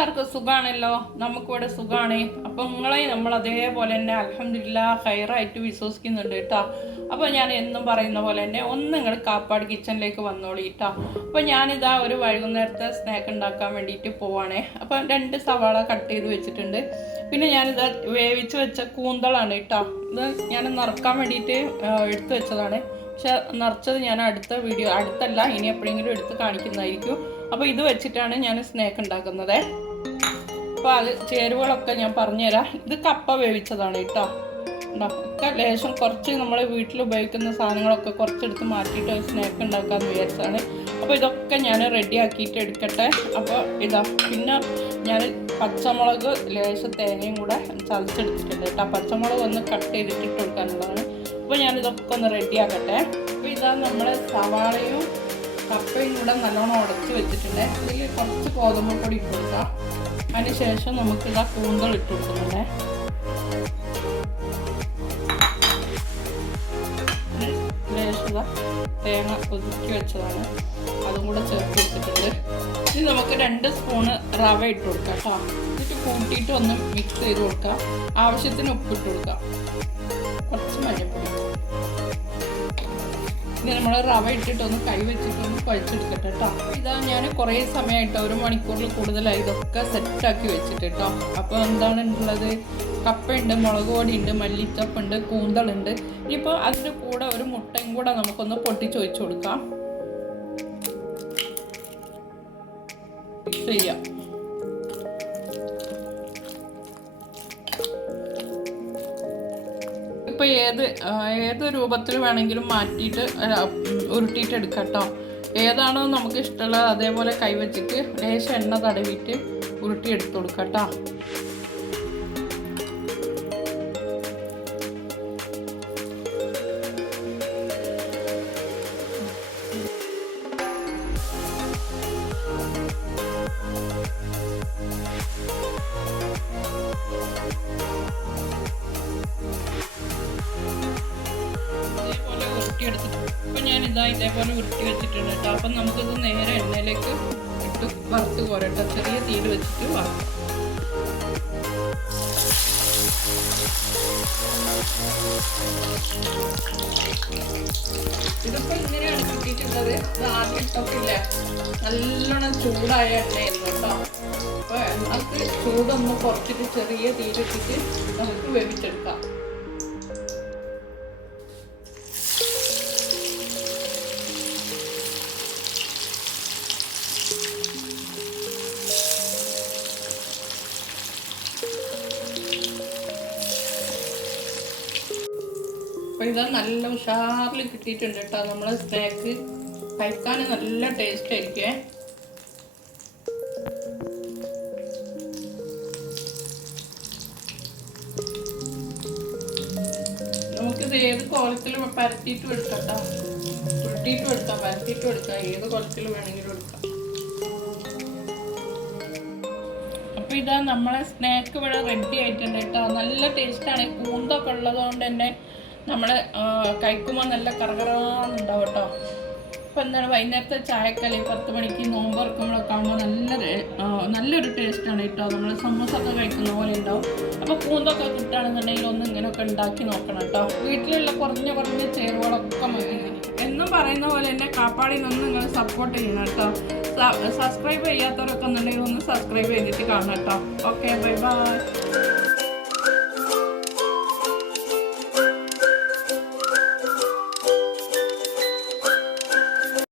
എല്ലാവർക്കും സുഖാണല്ലോ, നമുക്കിവിടെ സുഖമാണ്. അപ്പം നിങ്ങളെ നമ്മൾ അതേപോലെ തന്നെ അൽഹംദുലില്ലാ ഹൈറായിട്ട് വിശ്വസിക്കുന്നുണ്ട് കേട്ടോ. അപ്പോൾ ഞാൻ എന്നും പറയുന്ന പോലെ തന്നെ ഒന്ന് നിങ്ങൾ കാപ്പാട് കിച്ചണിലേക്ക് വന്നോളി കേട്ടോ. അപ്പോൾ ഞാനിതാ ഒരു വൈകുന്നേരത്തെ സ്നാക്ക് ഉണ്ടാക്കാൻ വേണ്ടിയിട്ട് പോവാണേ. അപ്പം 2 സവാള കട്ട് ചെയ്ത് വെച്ചിട്ടുണ്ട്. പിന്നെ ഞാനിത് വേവിച്ച് വെച്ച കൂന്തളാണ് കേട്ടോ. ഇത് ഞാൻ നിറക്കാൻ വേണ്ടിയിട്ട് എടുത്തു വെച്ചതാണ്. പക്ഷെ നിറച്ചത് ഞാൻ അടുത്തല്ല ഇനി എപ്പോഴെങ്കിലും എടുത്ത് കാണിക്കുന്നതായിരിക്കും. അപ്പോൾ ഇത് വെച്ചിട്ടാണ് ഞാൻ സ്നാക്ക് ഉണ്ടാക്കുന്നത്. അപ്പോൾ അത് ചേരുവകളൊക്കെ ഞാൻ പറഞ്ഞുതരാം. ഇത് കപ്പ വേവിച്ചതാണ് കേട്ടോ. ഒക്കെ ലേശം കുറച്ച് നമ്മൾ വീട്ടിൽ ഉപയോഗിക്കുന്ന സാധനങ്ങളൊക്കെ കുറച്ചെടുത്ത് മാറ്റിയിട്ട് ഒരു സ്നാക്ക് ഉണ്ടാക്കാമെന്ന് വിചാരിച്ചതാണ്. അപ്പോൾ ഇതൊക്കെ ഞാൻ റെഡിയാക്കിയിട്ട് എടുക്കട്ടെ. അപ്പോൾ ഇതാ പിന്നെ ഞാൻ പച്ചമുളക് ലേശം തേങ്ങയും കൂടെ ചതച്ചെടുത്തിട്ടുണ്ട് കേട്ടോ. പച്ചമുളക് ഒന്ന് കട്ട് ചെയ്തിട്ടിട്ട് കൊടുക്കാനുള്ളതാണ്. അപ്പോൾ ഞാനിതൊക്കെ ഒന്ന് റെഡിയാക്കട്ടെ. അപ്പോൾ ഇതാ നമ്മൾ സവാളയും കപ്പയും കൂടെ നല്ലോണം ഉടച്ച് വെച്ചിട്ടുണ്ട്. ഇതിൽ കുറച്ച് ഗോതമ്പ് പൊടി ഇട്ട് കൊടുക്കാം. അതിന് ശേഷം നമുക്കിതാ കൂന്തൽ ഇട്ട് കൊടുക്കുന്നുണ്ട്. ലേശം തേങ്ങ ഒതുക്കി വെച്ചതാണ്, അതും കൂടെ ചേർത്ത് കൊടുത്തിട്ടുണ്ട്. ഇനി നമുക്ക് 2 സ്പൂണ് റവ ഇട്ട് കൊടുക്കാം കേട്ടോ. എന്നിട്ട് കൂട്ടിയിട്ട് ഒന്ന് മിക്സ് ചെയ്ത് കൊടുക്കാം. ആവശ്യത്തിന് ഉപ്പിട്ട് കൊടുക്കാം, കുറച്ച് മഞ്ഞൾപ്പൊടി. ഇനി നമ്മൾ റവ ഇട്ടിട്ടൊന്ന് കൈ വെച്ചിട്ടൊന്ന് കുഴച്ചെടുക്കട്ടെ കേട്ടോ. ഇതാ ഞാൻ കുറേ സമയമായിട്ട് 1 മണിക്കൂറിൽ കൂടുതലായി ഇതൊക്കെ സെറ്റാക്കി വെച്ചിട്ട് കേട്ടോ. അപ്പോൾ എന്താണ് ഉള്ളത്, കപ്പയുണ്ട്, മുളക് പൊടിയുണ്ട്, മല്ലിച്ചപ്പുണ്ട്, കൂന്തളുണ്ട്. ഇനിയിപ്പോൾ അതിൻ്റെ കൂടെ ഒരു മുട്ടയും കൂടെ നമുക്കൊന്ന് പൊട്ടിച്ച് ഒഴിച്ച് കൊടുക്കാം. മിക്സ് ചെയ്യാം. ഇപ്പോൾ ഏത് രൂപത്തിൽ വേണമെങ്കിലും മാറ്റിയിട്ട് ഉരുട്ടിയിട്ട് എടുക്കാം കേട്ടോ. ഏതാണോ നമുക്ക് ഇഷ്ടമുള്ളത് അതേപോലെ കൈവച്ചിട്ട് ലേശം എണ്ണ തടവിയിട്ട് ഉരുട്ടി എടുത്ത് കൊടുക്കാം കേട്ടോ. അപ്പം ഞാനിതാ ഇതേപോലെ ഉരുട്ടി വെച്ചിട്ടുണ്ട് കേട്ടോ. അപ്പം നമുക്കിത് നേരെ എണ്ണയിലേക്ക് ഇട്ട് വറുത്ത് കോരട്ടോ. ചെറിയ തീയിൽ വെച്ചിട്ട് വറുക്കാം. ഇതിപ്പോൾ ഇങ്ങനെയാണ് കിട്ടിയിട്ടുള്ളത്. ഇത് ആദ്യം ഇട്ടൊക്കില്ലേ നല്ലോണം ചൂടായ എണ്ണയായിരുന്നു കേട്ടോ. അപ്പോൾ എണ്ണക്ക് ചൂടൊന്ന് കുറച്ചിട്ട് ചെറിയ തീയിലിട്ടിട്ട് നമുക്ക് വേവിച്ചെടുക്കാം. അപ്പോൾ ഇത് നല്ല ഉഷാറിൽ കിട്ടിയിട്ടുണ്ട് കേട്ടോ. നമ്മളെ സ്നാക്ക് കഴിക്കാൻ നല്ല ടേസ്റ്റ് ആയിരിക്കും. നമുക്കിത് ഏത് കോലത്തിലും പരത്തിയിട്ടും എടുക്കാം കേട്ടോ. ചുരുട്ടിയിട്ടും എടുക്കാം, പരത്തിയിട്ടും എടുക്കാം, ഏത് കോലത്തിലും വേണമെങ്കിലും എടുക്കാം. അപ്പോൾ ഇതാ നമ്മളെ സ്നാക്ക് ഇവിടെ റെഡി ആയിട്ടുണ്ട് കേട്ടോ. നല്ല ടേസ്റ്റാണ്. കൂന്തൊക്കെ ഉള്ളതുകൊണ്ട് തന്നെ നമ്മൾ കഴിക്കുമ്പോൾ നല്ല കറകറാന്നുണ്ടാവും കേട്ടോ. അപ്പോൾ എന്താണ് വൈകുന്നേരത്തെ ചായക്കല് 10 മണിക്ക് നോമ്പ് തുറക്കുമ്പോഴൊക്കെ ആകുമ്പോൾ നല്ലൊരു ടേസ്റ്റാണ് കേട്ടോ. നമ്മൾ സമൂസ ഒക്കെ കഴിക്കുന്ന പോലെ ഉണ്ടാവും. അപ്പോൾ കൂന്തൊക്കെ കിട്ടുകയാണെന്നുണ്ടെങ്കിൽ ഒന്ന് ഇങ്ങനെയൊക്കെ ഉണ്ടാക്കി നോക്കണം കേട്ടോ. വീട്ടിലുള്ള കുറഞ്ഞ ചേരുവകളൊക്കെ മതി. എന്നും പറയുന്ന പോലെ തന്നെ കാപ്പാടിനൊന്ന് നിങ്ങൾ സപ്പോർട്ട് ചെയ്യണം കേട്ടോ. സബ്സ്ക്രൈബ് ചെയ്യാത്തവരൊക്കെ എന്നുണ്ടെങ്കിൽ ഒന്ന് സബ്സ്ക്രൈബ് ചെയ്തിട്ട് കാണാം കേട്ടോ. Okay, bye bye.